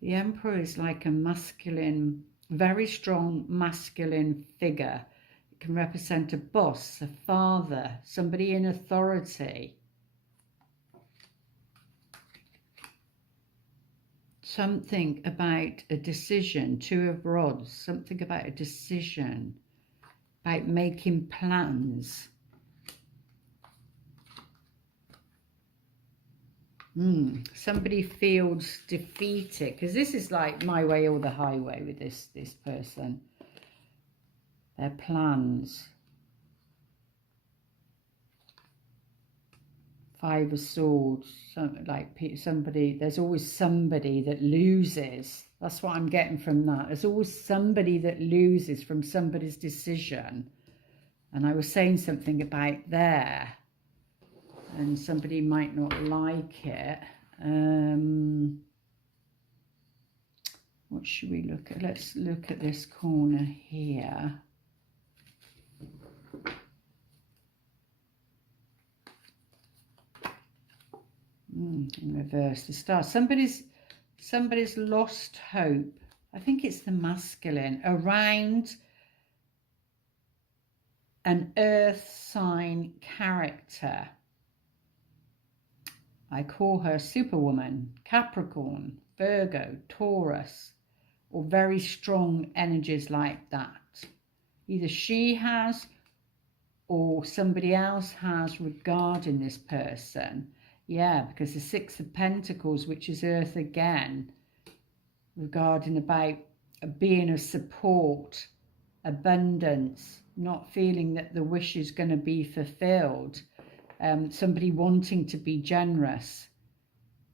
The Emperor is like a masculine, very strong masculine figure. It can represent a boss, a father, somebody in authority. Something about a decision, Two of Rods, something about a decision, about making plans. Somebody feels defeated, because this is like my way or the highway with this person. Their plans. Five of Swords, somebody, there's always somebody that loses. That's what I'm getting from that. There's always somebody that loses from somebody's decision. And I was saying something about there, and somebody might not like it. What should we look at? Let's look at this corner here. In reverse, the star. Somebody's lost hope. I think it's the masculine around an earth sign character. I call her Superwoman, Capricorn, Virgo, Taurus, or very strong energies like that. Either she has or somebody else has regarding this person. Yeah, because the Six of Pentacles, which is Earth again, regarding about being of support, abundance, not feeling that the wish is going to be fulfilled, somebody wanting to be generous,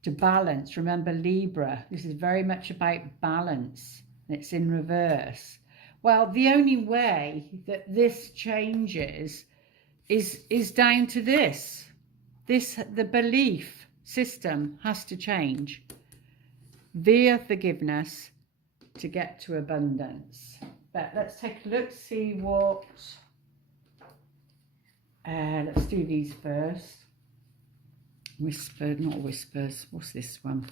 to balance. Remember, Libra, this is very much about balance, and it's in reverse. Well, the only way that this changes is down to this. The belief system has to change via forgiveness to get to abundance. But let's take a look, see what, let's do these first. Whisper, not whispers, what's this one?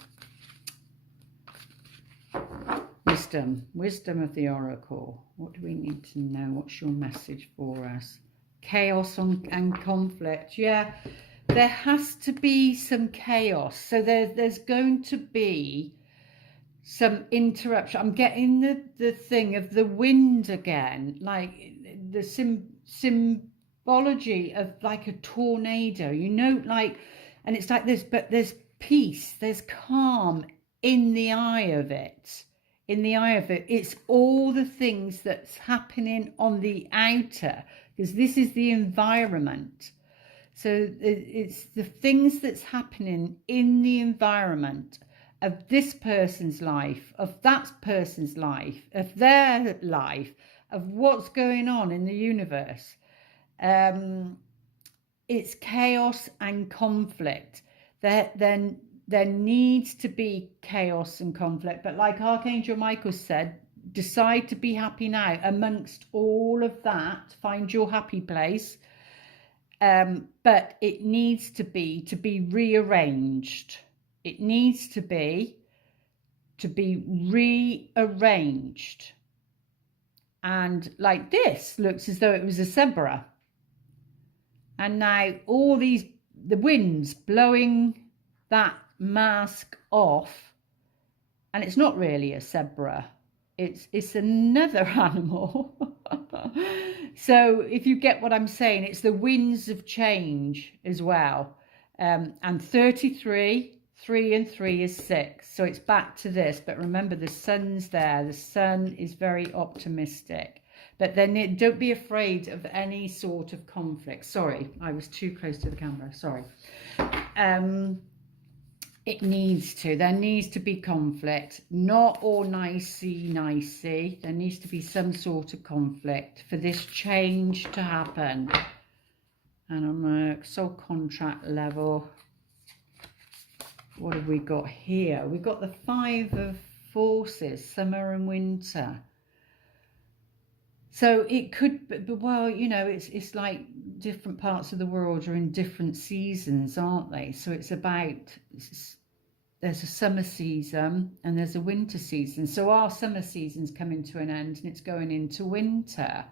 Wisdom of the Oracle. What do we need to know? What's your message for us? Chaos and conflict. Yeah, there has to be some chaos. So there's going to be some interruption. I'm getting the thing of the wind again, like the symbology of like a tornado, you know, like, and it's like this, but there's peace, there's calm in the eye of it. In the eye of it, it's all the things that's happening on the outer, because this is the environment. So it's the things that's happening in the environment of this person's life, of that person's life, of their life, of what's going on in the universe. It's chaos and conflict. There needs to be chaos and conflict, but like Archangel Michael said, decide to be happy now. Amongst all of that, find your happy place. But it needs to be rearranged. It needs to be rearranged. And like this looks as though it was a zebra. And now all the winds blowing that mask off, and it's not really a zebra, it's another animal. So if you get what I'm saying, it's the winds of change as well. And 33, 3 and 3 is 6, so it's back to this. But remember, the sun's there. The sun is very optimistic, but then don't be afraid of any sort of conflict. Sorry, I was too close to the camera, sorry. There needs to be conflict, not all nicey. There needs to be some sort of conflict for this change to happen. And on a soul contract level, what have we got here? We've got the 5 of Forces, summer and winter. So it could, but well, you know, it's like different parts of the world are in different seasons, aren't they? So it's about, there's a summer season and there's a winter season. So our summer season's coming to an end and it's going into winter.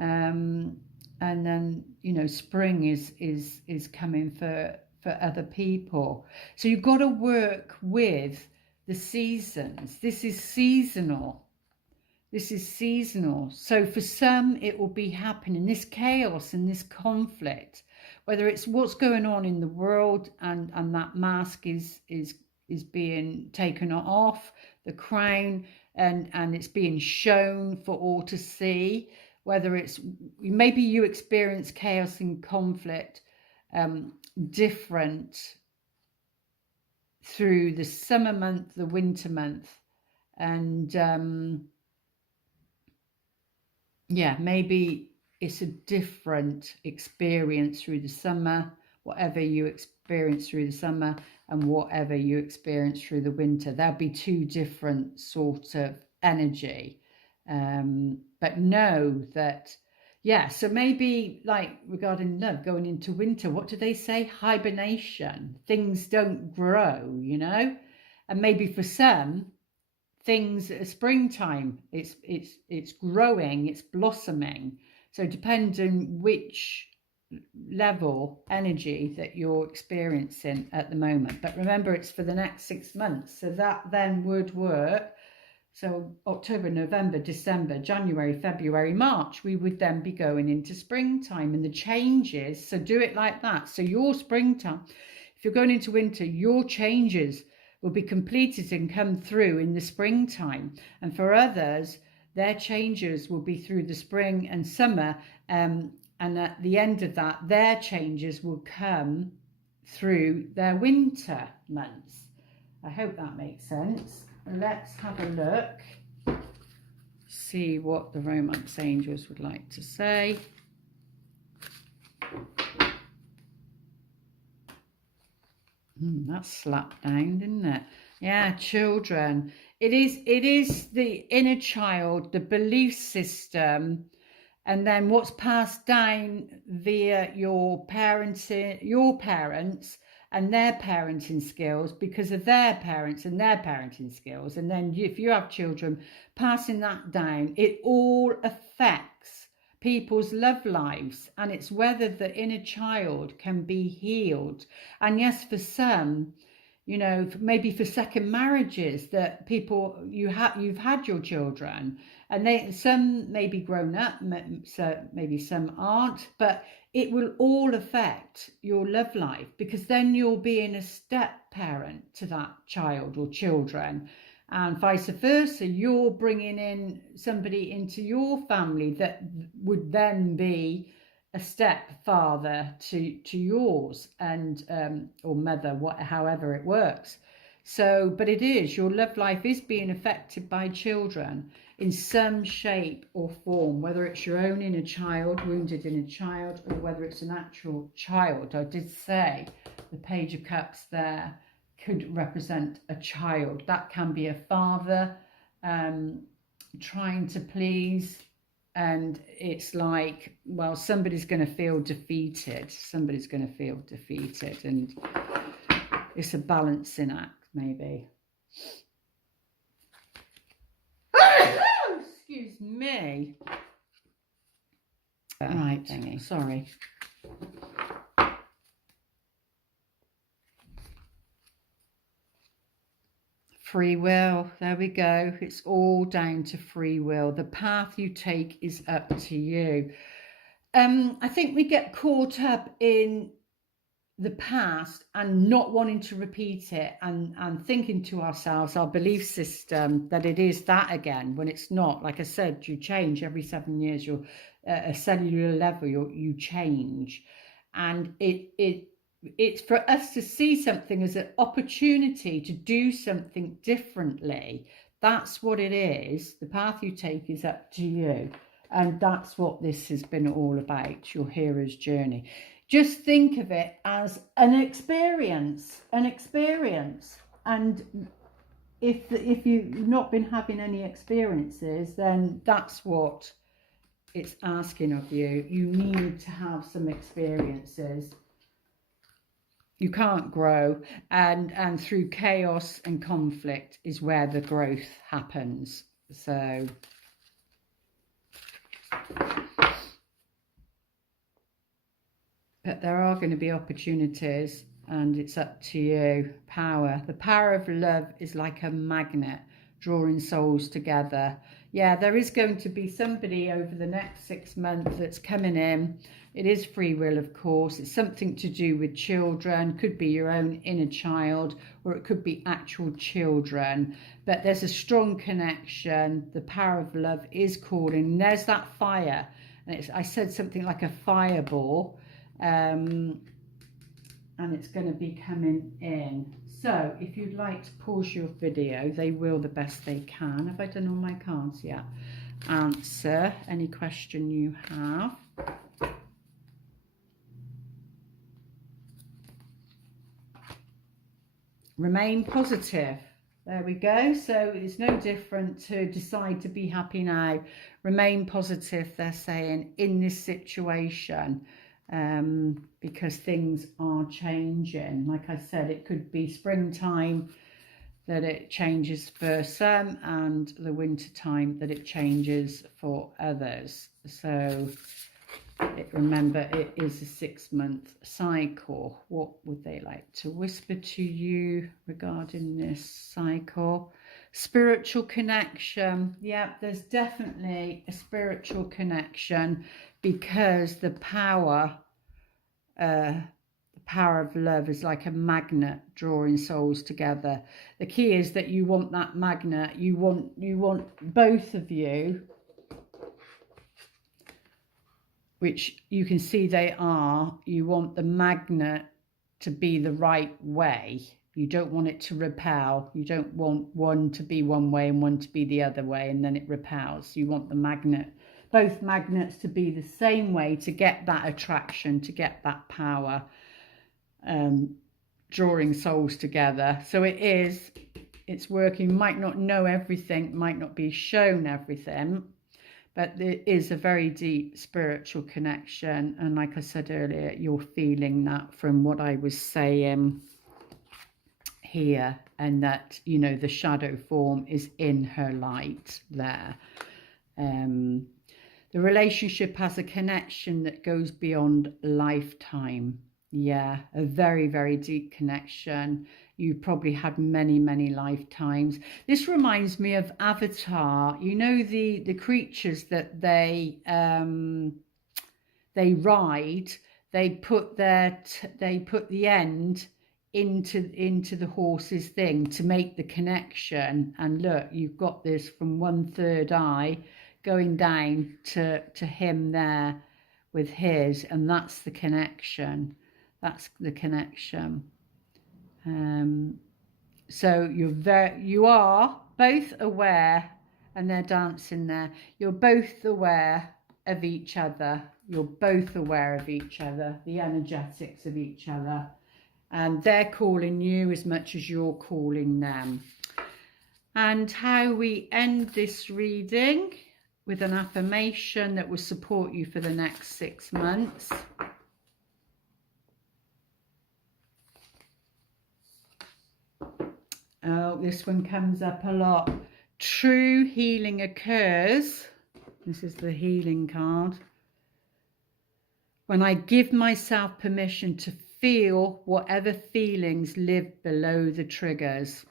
And then, you know, spring is coming for other people. So you've got to work with the seasons. This is seasonal. So for some, it will be happening, this chaos and this conflict, whether it's what's going on in the world and that mask is being taken off, the crown, and it's being shown for all to see, whether it's, maybe you experience chaos and conflict different through the summer month, the winter month, and yeah, maybe it's a different experience through the summer, whatever you experience through the summer and whatever you experience through the winter. There'll be 2 different sorts of energy. But know that, yeah, so maybe like regarding love going into winter, what do they say? Hibernation. Things don't grow, you know? And maybe for some, things at springtime, it's growing, it's blossoming. So depends on which level energy that you're experiencing at the moment. But remember, it's for the next 6 months, so that then would work So October, November, December, January, February, March, we would then be going into springtime and the changes. So do it like that. So your springtime, if you're going into winter, your changes will be completed and come through in the springtime. And for others, their changes will be through the spring and summer. And at the end of that, their changes will come through their winter months. I hope that makes sense. Let's have a look, see what the romance angels would like to say. That's slapped down, didn't it? Yeah, children. It is the inner child, the belief system, and then what's passed down via your parents and their parenting skills because of their parents and their parenting skills. And then if you have children, passing that down, it all affects people's love lives, and it's whether the inner child can be healed. And yes, for some, you know, maybe for second marriages that people, you've had your children and some may be grown up, so maybe some aren't, but it will all affect your love life because then you're being a step parent to that child or children, and vice versa. You're bringing in somebody into your family that would then be a stepfather to yours, and or mother, however it works. So, but it is, your love life is being affected by children in some shape or form, whether it's your own inner child, wounded inner child, or whether it's an actual child. I did say the Page of Cups there could represent a child. That can be a father trying to please, and it's like, well, somebody's going to feel defeated. Somebody's going to feel defeated, and it's a balancing act, maybe. Excuse me. Right, thingy. Sorry. Free will, there we go. It's all down to free will. The path you take is up to you. I think we get caught up in the past and not wanting to repeat it, and thinking to ourselves, our belief system, that it is that again, when it's not. Like I said, you change every 7 years. You're at a cellular level, you change, and it's for us to see something as an opportunity to do something differently. That's what it is. The path you take is up to you, and that's what this has been all about, your hero's journey. Just think of it as an experience, and if you've not been having any experiences, then that's what it's asking of you. You need to have some experiences. You can't grow, and through chaos and conflict is where the growth happens. So but there are going to be opportunities, and it's up to you. Power. The power of love is like a magnet drawing souls together. Yeah, there is going to be somebody over the next 6 months that's coming in. It is free will, of course. It's something to do with children. Could be your own inner child, or it could be actual children. But there's a strong connection. The power of love is calling. There's that fire. And I said something like a fireball. And it's going to be coming in. So if you'd like to pause your video, they will the best they can. Have I done all my cards yet? Answer any question you have. Remain positive. There we go. So it's no different to decide to be happy now. Remain positive, they're saying, in this situation. Because things are changing. Like I said, it could be springtime that it changes for some, and the winter time that it changes for others. So remember, it is a 6-month cycle. What would they like to whisper to you regarding this cycle? Spiritual connection. Yeah, there's definitely a spiritual connection, because the power of love is like a magnet drawing souls together. The key is that you want that magnet. You want both of you, which you can see they are. You want the magnet to be the right way. You don't want it to repel. You don't want one to be one way and one to be the other way, and then it repels. You want the magnet, both magnets, to be the same way, to get that attraction, to get that power, drawing souls together. So it's working. Might not know everything, might not be shown everything, but there is a very deep spiritual connection. And like I said earlier, you're feeling that from what I was saying here, and that, you know, the shadow form is in her light there. The relationship has a connection that goes beyond lifetime. Yeah, a very, very deep connection. You've probably had many, many lifetimes. This reminds me of Avatar. You know, the creatures that they ride. They put the end into the horse's thing to make the connection. And look, you've got this from 1/3 eye going down to him there with his, and that's the connection. That's the connection. So you are both aware, and they're dancing there. You're both aware of each other. You're both aware of each other, the energetics of each other. And they're calling you as much as you're calling them. And how we end this reading with an affirmation that will support you for the next 6 months. Oh, this one comes up a lot. True healing occurs. This is the healing card. When I give myself permission to feel whatever feelings live below the triggers.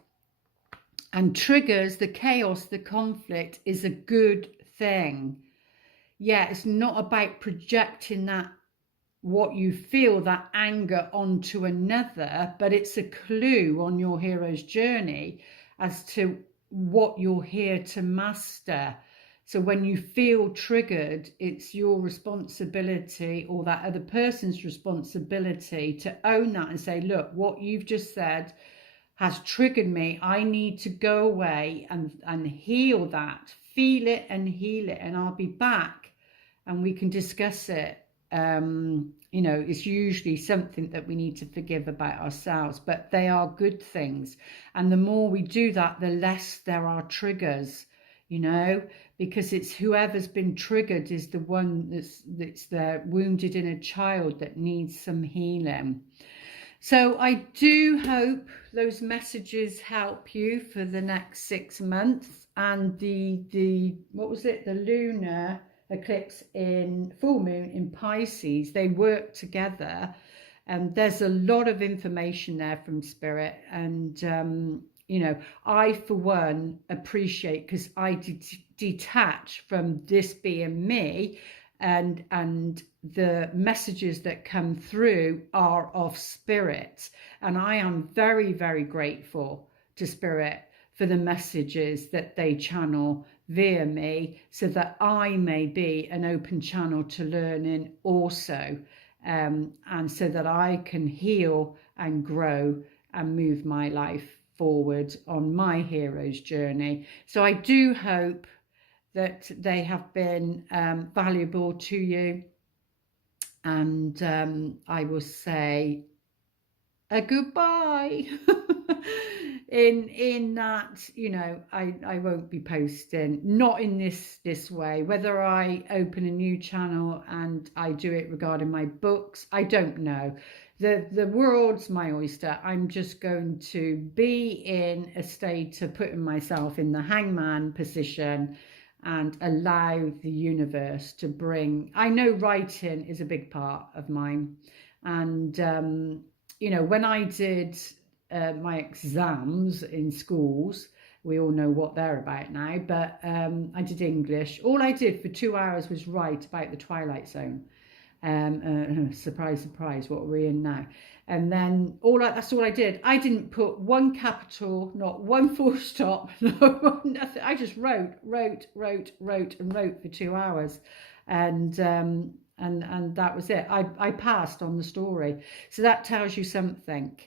And triggers, the chaos, the conflict, is a good thing. Yeah, it's not about projecting that, what you feel, that anger, onto another, but it's a clue on your hero's journey as to what you're here to master. So when you feel triggered, it's your responsibility, or that other person's responsibility, to own that and say, look, what you've just said has triggered me. I need to go away and heal that, feel it and heal it, and I'll be back and we can discuss it. You know, it's usually something that we need to forgive about ourselves, but they are good things. And the more we do that, the less there are triggers, you know, because it's whoever's been triggered is the one that's the wounded inner child that needs some healing. So I do hope those messages help you for the next 6 months. And the what was it? The lunar eclipse in full moon in Pisces, they work together, and there's a lot of information there from Spirit. And you know, I for one appreciate, because I detach from this being me, and the messages that come through are of Spirit, and I am very, very grateful to Spirit for the messages that they channel via me, so that I may be an open channel to learning also, and so that I can heal and grow and move my life forward on my hero's journey. So I do hope that they have been valuable to you, and I will say a goodbye. in that, you know, I won't be posting, not in this way. Whether I open a new channel and I do it regarding my books, I don't know. The world's my oyster. I'm just going to be in a state of putting myself in the hangman position and allow the universe to bring. I know writing is a big part of mine, and you know, when I did my exams in schools, we all know what they're about now, but I did English. All I did for 2 hours was write about the Twilight Zone. Surprise, surprise, what we're in now. And then that's all I did. I didn't put one capital, not one full stop, no nothing. I just wrote for 2 hours, and that was it. I passed on the story, so that tells you something,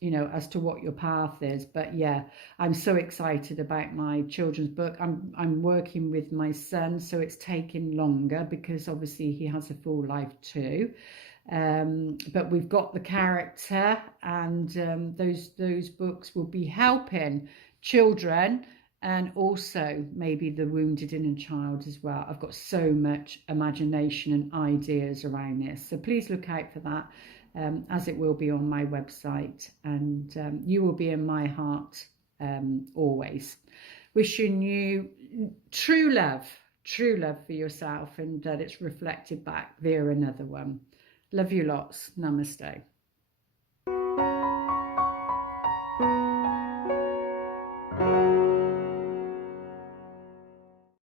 you know, as to what your path is. But yeah, I'm so excited about my children's book. I'm working with my son, so it's taking longer because obviously he has a full life too. But we've got the character, and those books will be helping children, and also maybe the wounded inner child as well. I've got so much imagination and ideas around this, so please look out for that, as it will be on my website, and you will be in my heart always. Wishing you true love for yourself, and that it's reflected back via another one. Love you lots. Namaste.